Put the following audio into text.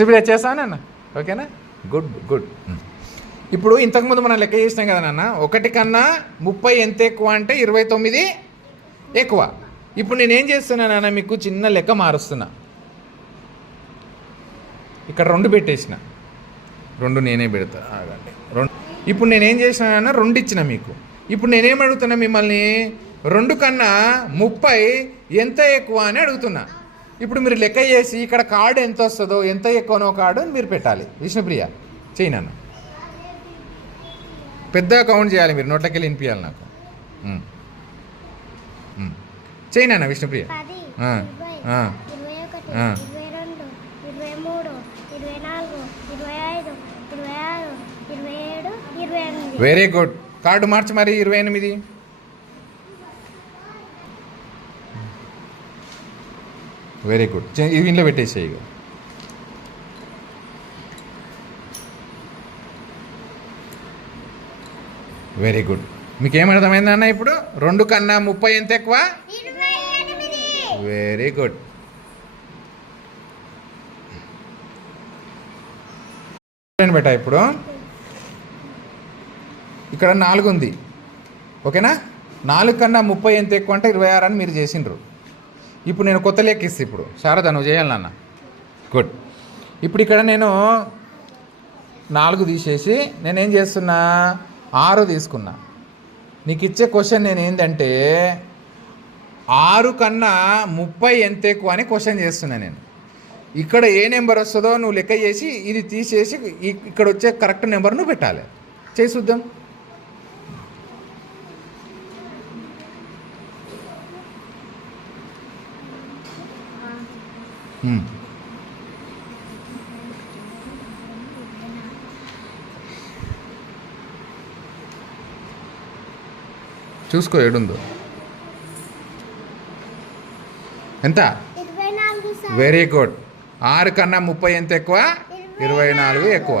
ఇప్పుడు చేస్తానన్న ఓకేనా good good. ఇప్పుడు ఇంతకుముందు మనం లెక్క చేసినాం కదా నాన్న, 1 కన్నా 30 ఎంత ఎక్కువ అంటే 29 ఎక్కువ. ఇప్పుడు నేనేం చేస్తున్నానన్న, మీకు చిన్న లెక్క మారుస్తున్నా. ఇక్కడ 2 పెట్టేసిన, 2 నేనే పెడతా ఆగండి. 2 ఇప్పుడు నేనేం చేసినానన్న, 2 ఇచ్చిన మీకు. ఇప్పుడు నేనేం అడుగుతున్నా మిమ్మల్ని, 2 కన్నా 30 ఎంత ఎక్కువ అని అడుగుతున్నా. ఇప్పుడు మీరు లెక్క చేసి ఇక్కడ కార్డు ఎంత వస్తుందో, ఎంత ఎక్కువనో కార్డు మీరు పెట్టాలి. విష్ణుప్రియ చెయ్యి నాన్న, పెద్దగా కౌంట్ చేయాలి, మీరు నోట్లకి వెళ్ళి వినిపించాలి నాకు. చెయ్యి నాన్న Vishnupriya. Very good. Card March మరి 28. Very good. ఇవి ఇంట్లో పెట్టేసాయి. ఇక వెరీ గుడ్. మీకేం అర్థమైంది అన్న ఇప్పుడు? 2 కన్నా 30 ఎంత ఎక్కువ? Very good. బెటా ఇప్పుడు ఇక్కడ 4 ఉంది ఓకేనా. 4 కన్నా 30 ఎంత ఎక్కువ అంటే 26 అని మీరు చేసిండ్రు. ఇప్పుడు నేను కొత్త లెక్క ఇస్తే, ఇప్పుడు శారద నువ్వు చేయాలి నాన్న. గుడ్. ఇప్పుడు ఇక్కడ నేను 4 తీసేసి నేనేం చేస్తున్నా, 6 తీసుకున్నా. నీకు ఇచ్చే క్వశ్చన్ నేను ఏంటంటే 6 కన్నా 30 ఎంత ఎక్కువ అని క్వశ్చన్ చేస్తున్నా నేను. ఇక్కడ ఏ నెంబర్ వస్తుందో నువ్వు లెక్క చేసి ఇది తీసేసి ఇక్కడ వచ్చే కరెక్ట్ నెంబర్ నువ్వు పెట్టాలి. చేసి చూద్దాం. చూసుకో ఏడుందో. ఎంత? Very good. 6 కన్నా 30 ఎంత ఎక్కువ? 24 ఎక్కువ.